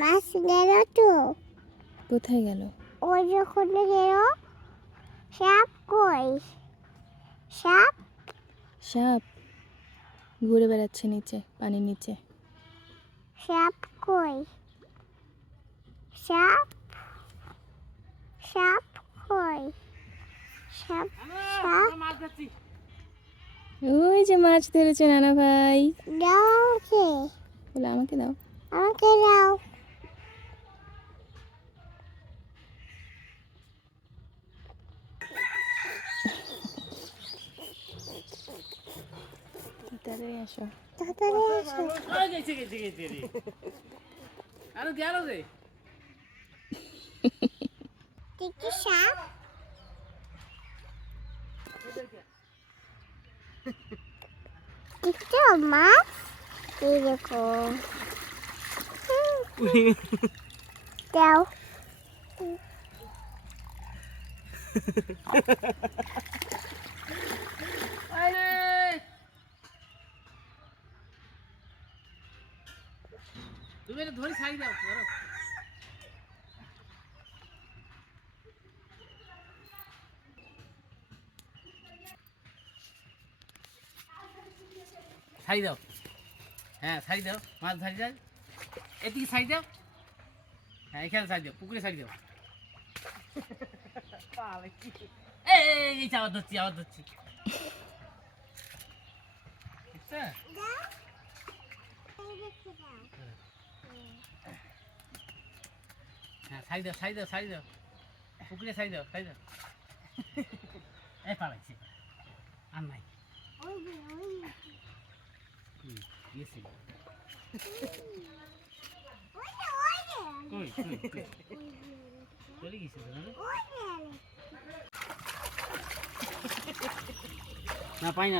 মাছ গেল তো কোথায় গেল? ওই যখন গেল সাপ কই সাপ সাপ ঘুরে বেড়াচ্ছে নিচে, পানির নিচে। সাপ কই সাপ সাপ কই সাপ সাপ ওই যে মাছ ধরেছে নানা ভাই। দাও আমাকে বলে আমাকে দাও। আমাকে দাও তাড়াতাড়ি আসো। তাড়াতাড়ি আসো দেখি সাপ দেখছো মাছ এই দেখো দাও তুমি এটা ধরে ছাড়ি দাও ধরো ছাড়ি দাও হ্যাঁ ছাড়ি দাও মাছ ছাড়ি দাও এদিকে ছাড়ি দাও হ্যাঁ এখানে ছাড়ি দাও পুকুরে ছাড়ি দাও এই আবার ধরছি বুঝছে হ্যাঁ ছাড়ি দাও পুকুরে ছাড়ি দাও এই পালাইছে আর নাই গেছি কই চলে গেছে না পাই না